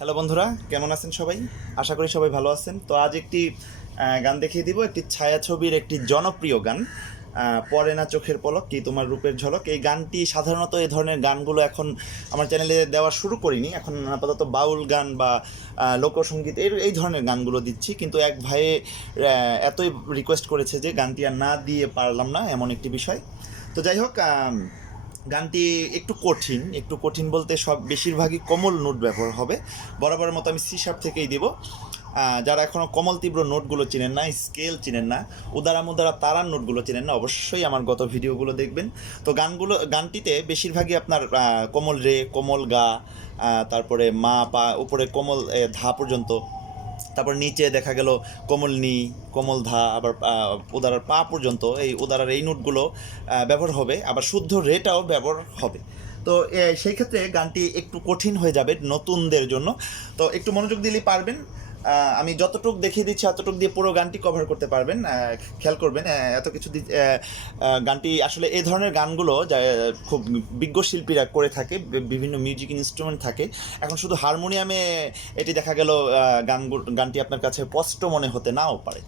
Hello বন্ধুরা, কেমন আছেন সবাই? আশা করি সবাই ভালো আছেন। তো আজ একটি গান দেখিয়ে দিব, একটি ছায়াছবির একটি জনপ্রিয় গান, পড়ে না চোখের পলক কি তোমার রূপের ঝলক। এই গানটি সাধারণত এই ধরনের গানগুলো এখন আমার চ্যানেলে দেওয়া শুরু করিনি, এখন আপাতত বাউল গান বা লোকসঙ্গীত এই ধরনের গানগুলো দিচ্ছি। কিন্তু এক ভাইয়ে এতই রিকোয়েস্ট করেছে যে গানটি আর না দিয়ে পারলাম না, এমন একটি বিষয়। তো যাই হোক, গানটি একটু কঠিন বলতে সব বেশিরভাগই কোমল নোট ব্যবহার হবে। বরাবরের মতো আমি সি শার্প থেকেই দেব। যারা এখনও কোমল তীব্র নোটগুলো চিনেন না, স্কেল চিনেন না, উদারা মুদারা তারার নোটগুলো চিনেন না, অবশ্যই আমার গত ভিডিওগুলো দেখবেন। তো গানটিতে বেশিরভাগই আপনার কোমল রে, কোমল গা, তারপরে মা পা উপরে কোমল ধা পর্যন্ত, তারপর নিচে দেখা গেল কোমল নি, কোমল ধা, আবার উদারার পা পর্যন্ত এই উদারার এই নোটগুলো ব্যবহার হবে, আবার শুদ্ধ রেটাও ব্যবহার হবে। তো সেই ক্ষেত্রে গানটি একটু কঠিন হয়ে যাবে নতুনদের জন্য। তো একটু মনোযোগ দিলেই পারবেন। আমি যতটুকু দেখিয়ে দিচ্ছি এতটুকু দিয়ে পুরো গানটি কভার করতে পারবেন। খেয়াল করবেন, এত কিছু গানটি আসলে এই ধরনের গানগুলো যা খুব বিজ্ঞ শিল্পীরা করে থাকে, বিভিন্ন মিউজিক ইনস্ট্রুমেন্ট থাকে। এখন শুধু হারমোনিয়ামে এটি দেখা গেল গানটি আপনার কাছে স্পষ্ট মনে হতে নাও পারে।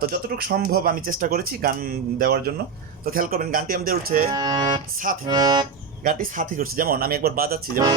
তো যতটুকু সম্ভব আমি চেষ্টা করেছি গান দেওয়ার জন্য। তো খেয়াল করবেন, গানটি আমাদের উঠছে সাথে, গানটি সাথে করছে। যেমন আমি একবার বাজাচ্ছি, যেমন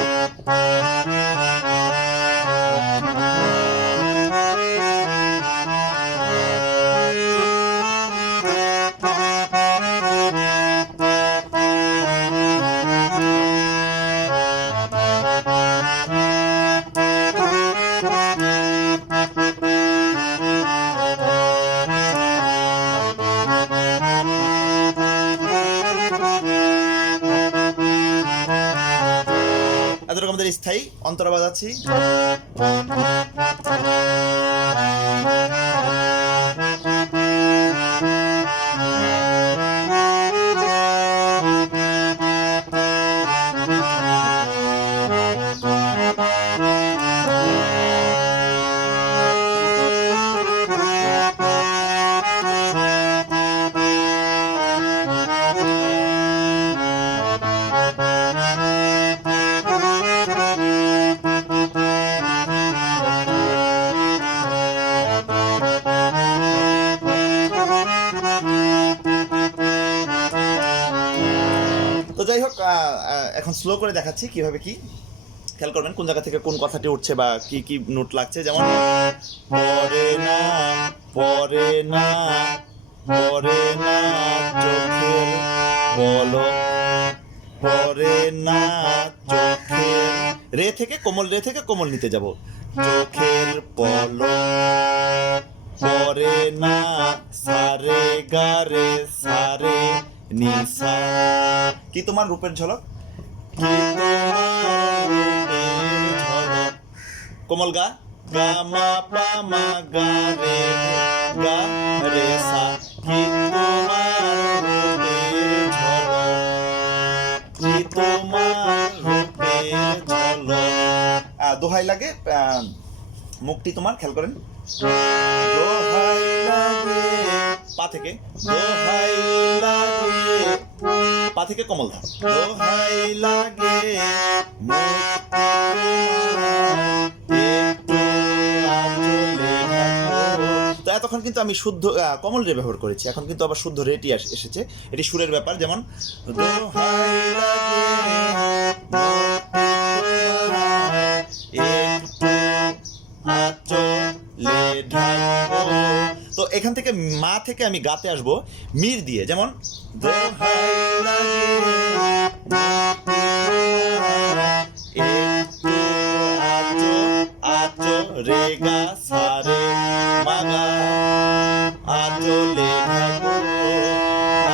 এতটুকু আমাদের স্থায়ী। অন্তরা বাজাচ্ছি, তো যাই হোক, এখন স্লো করে দেখাচ্ছি কিভাবে কি। খেয়াল করবেন কোন জায়গা থেকে কোন কথাটি উঠছে বা কি কি নোট লাগছে। যেমন পড়ে না, পড়ে না, পড়ে না চোখের পলক, পড়ে না চোখের, রে থেকে কোমল নিতে যাব, চোখের পলক পড়ে না, সারে গারে সারে নিসা, কি তোমার রূপের ঝলক, কি তোমার রূপের ঝলক, কোমল গা, গা মা পা মা গা রে সা, কি তোমার রূপের ঝলক, কি তোমার রূপের ঝলক। দোহাই লাগে, মুখটি তোমার খেয়াল করেন, দোহাই লাগে পা থেকে, দোহাই লাগে পা থেকে কোমল ধা, দোহাই লাগে একটু আঁচলে ঢাকো। তো এতক্ষণ কিন্তু আমি শুদ্ধ কমল রে ব্যবহার করেছি, এখন কিন্তু আবার শুদ্ধ রেটি এসেছে। এটি সুরের ব্যাপার। যেমন দোহাই লাগে একটু আঁচলে ঢাকো। তো এখান থেকে মা থেকে আমি গাতে আসবো মির দিয়ে। যেমন দোহাই লাগে একটু আঁচো রে গা সারে মাগা, আঁচলে ঢাকো,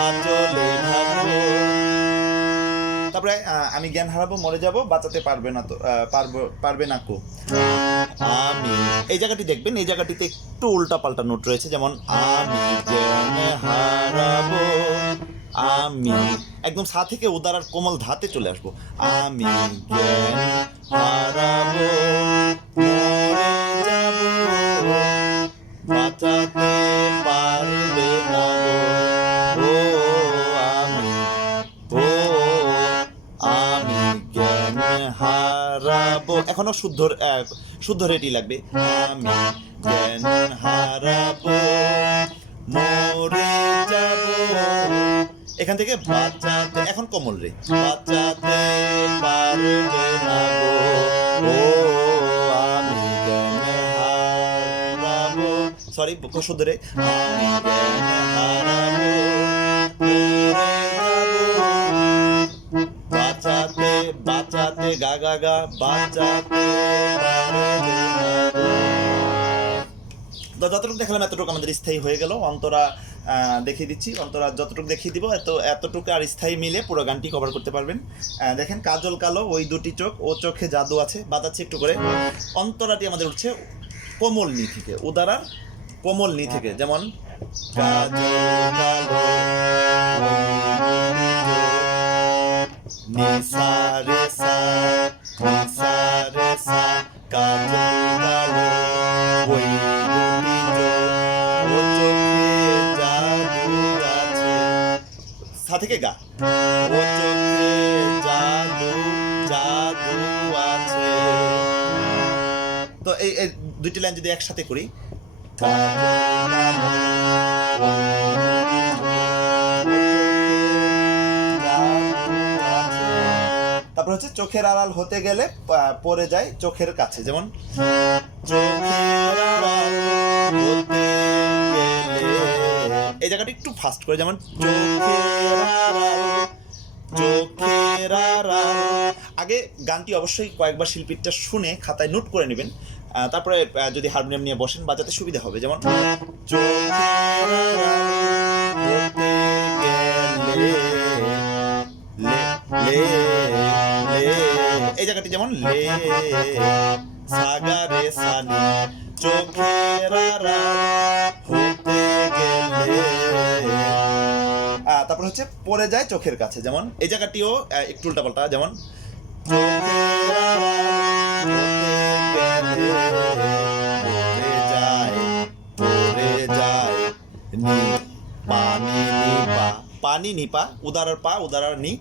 আঁচলে ঢাকো। তারপরে আমি জ্ঞান হারাবো, মরে যাব, বাঁচাতে পারবে না তো, পারবে না কো। আমি, এই জায়গাটি দেখবেন, এই জায়গাটিতে একটু উল্টা পাল্টা নোট রয়েছে। যেমন আমি জ্ঞান হারাবো, আমি একদম সা থেকে উদারার কোমল ধাতে চলে আসবো, আমি জ্ঞান হারাবো, মরে যাব, বাঁচাতে পারবে না গো, ও আমি জ্ঞান হারাবো। এখনো শুদ্ধ রেটই লাগবে। আমি জ্ঞান হারাবো, মরে যাব, এখান থেকে বাঁচাতে, এখন কোমল রে, বাঁচাতে পারবে না গো, ও আমি জ্ঞান হারাবো, সরি শুদ্ধ রে, আমি জ্ঞান হারাবো, মরে যাব, বাঁচাতে বাঁচাতে গা গা গা, বাঁচাতে পারবে না গো। তো যতটুকু দেখালাম এতটুকু আমাদের স্থায়ী হয়ে গেল। অন্তরা দেখিয়ে দিচ্ছি, অন্তরা যতটুকু দেখিয়ে দিব এতটুকু আর স্থায়ী মিলে পুরো গানটি কভার করতে পারবেন। দেখেন, কাজল কালো ওই দুটি চোখ, ও চোখে জাদু আছে, বাজাচ্ছি একটু করে। অন্তরাটি আমাদের উঠছে কোমল নি থেকে, উদারার কোমল নি থেকে, যেমন কাজল কালো নি সা রে সা, নি সা রে সা, কাজল কালো ওই দুটি চোখ, ও চোখে জাদু আছে, সা থেকে গা, ও চোখে জাদু জাদু আছে। তো এই দুইটি লাইন যদি একসাথে করি, তারপর হচ্ছে চোখের আড়াল হতে গেলে পড়ে যায় চোখের কাছে, যেমন চোখের আড়াল হতে গেলে, এই জায়গাটা একটু ফাস্ট করে, যেমন চোখের আড়াল, চোখের আড়াল। আগে গানটি অবশ্যই কয়েকবার শিল্পীটা শুনে খাতায় নোট করে নেবেন, তারপরে যদি হারমোনিয়াম নিয়ে বসেন বাজাতে সুবিধা হবে, যেমন চোখের আড়াল হতে গেলে, লে লে, এই জায়গাটি যেমন লে সা গা রে সা নি, চোখের আড়াল হতে গেলে, তারপর হচ্ছে পড়ে যায় চোখের কাছে, যেমন এই জায়গাটিও একটু উল্টাপাল্টা, যেমন চোখের আড়াল হতে গেলে পড়ে যায়, পড়ে যায়, নি পানি নি পা, পানি নি পা, উদারার পা, উদারার নি,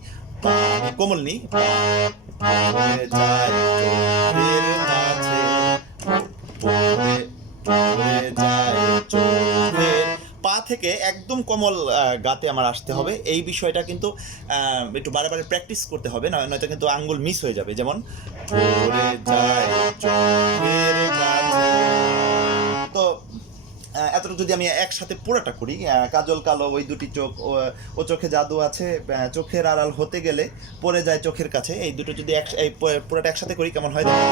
কোমল নি, পড়ে যায় চোখের কাছে, পড়ে যায় চোখের, পা থেকে একদম কোমল গাতে আমার আসতে হবে। এই বিষয়টা কিন্তু একটু বারে বারে প্র্যাকটিস করতে হবে, নয়তো কিন্তু আঙ্গুল মিস হয়ে যাবে, যেমন পড়ে যায় চোখের কাছে। তো এতটুকু যদি আমি একসাথে পুরোটা করি, কাজল কালো ওই দুটি চোখ, ও চোখে জাদু আছে, চোখের আড়াল হতে গেলে পড়ে যায় চোখের কাছে, এই দুটো যদি এই পুরোটা একসাথে করি কেমন হয় দেখুন,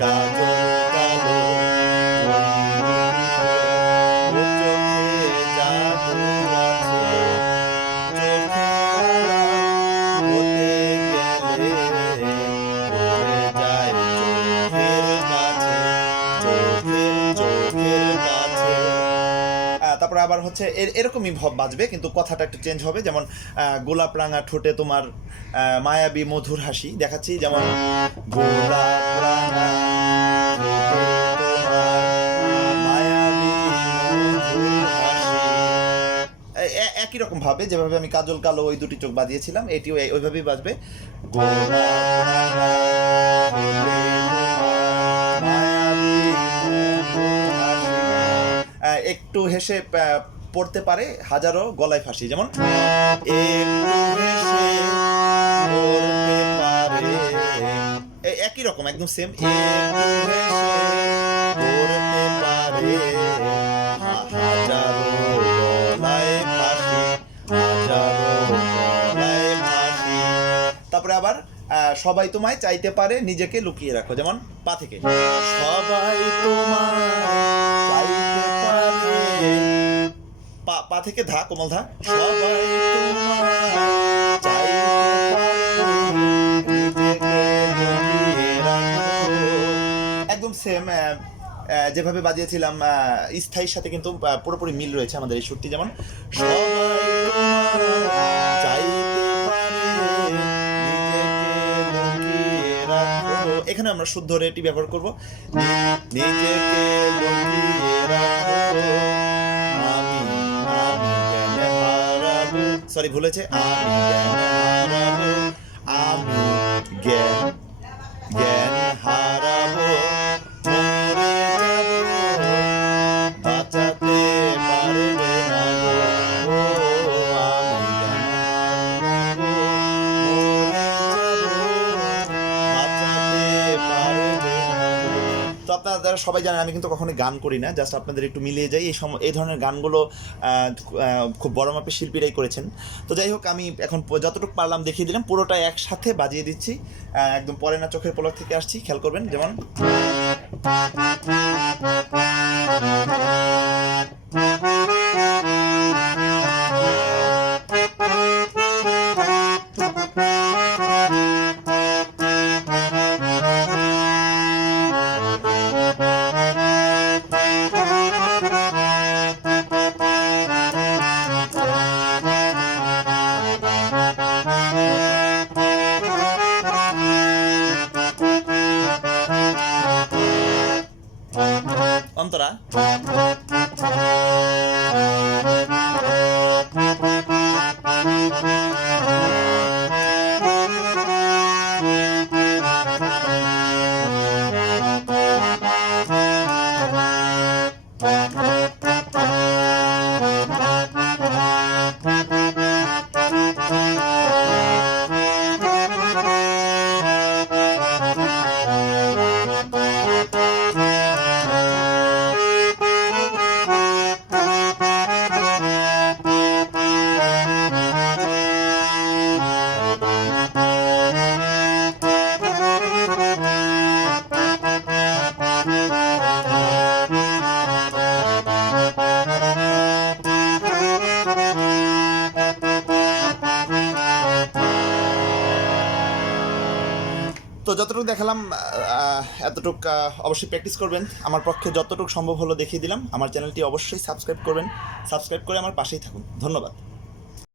কাজল কালো ও চোখে জাদু আছে, চোখের আড়াল হতে গেলে পড়ে যায় চোখের কাছে, চোখের কাছে। তারপর আবার হচ্ছে এরকমই ভাব বাজবে, কিন্তু কথাটা একটু চেঞ্জ হবে, যেমন গোলাপ রাঙা ঠোঁটে তোমার মায়াবী মধুর হাসি, দেখাচ্ছি, যেমন গোলাপ রাঙা ঠোঁটে তোমার মায়াবী মধুর হাসি। একই রকম ভাবে যেভাবে আমি কাজল কালো ওই দুটি চোখ বাজিয়েছিলাম, এটিও ওইভাবেই বাজবে, গোলাপ রাঙা ঠোঁটে তোমার মায়াবী মধুর হাসি। একটু হেসে পড়তে পারে হাজারো গলায় ফাঁসি, যেমন একটু হেসে পড়তে পারে, একই রকম একদম সেম, একটু হেসে পড়তে পারে হাজারো গলায় ফাঁসি, হাজারো গলায় ফাঁসি। তারপরে আবার সবাই তোমায় চাইতে পারে নিজেকে লুকিয়ে রাখো, যেমন পা থেকে, সবাই তোমায় চাইতে পারে, পা থেকে ধা, কোমল ধা, সবাই তোমায় চাইতে পারে নিজেকে লুকিয়ে রাখো, একদম সেম যেভাবে বাজিয়েছিলাম স্থায়ীর সাথে কিন্তু পুরোপুরি মিল রয়েছে আমাদের এই সুরটি, যেমন সবাই তোমায় চাইতে পারে নিজেকে লুকিয়ে রাখো, এখানে আমরা শুদ্ধ রেটি ব্যবহার করব, নিজেকে লুকিয়ে রাখো, সরি ভুলেছে, আমি জ্ঞান হারাবো, আমি জ্ঞান হারাবো। তো আপনারা সবাই জানেন আমি কিন্তু কখনোই গান করি না, জাস্ট আপনাদের একটু মিলিয়ে যাই। এই ধরনের গানগুলো খুব বড় মাপের শিল্পীরাই করেছেন। তো যাই হোক, আমি এখন যতটুকু পারলাম দেখিয়ে দিলাম, পুরোটা একসাথে বাজিয়ে দিচ্ছি। একদম পরে না চোখের পলক থেকে আসছি, খেয়াল করবেন। যেমন অন্তরা, তো যতটুকু দেখালাম এতটুকু অবশ্যই প্র্যাকটিস করবেন। আমার পক্ষে যতটুকু সম্ভব হলো দেখিয়ে দিলাম। আমার চ্যানেলটি অবশ্যই সাবস্ক্রাইব করবেন, সাবস্ক্রাইব করে আমার পাশেই থাকুন। ধন্যবাদ।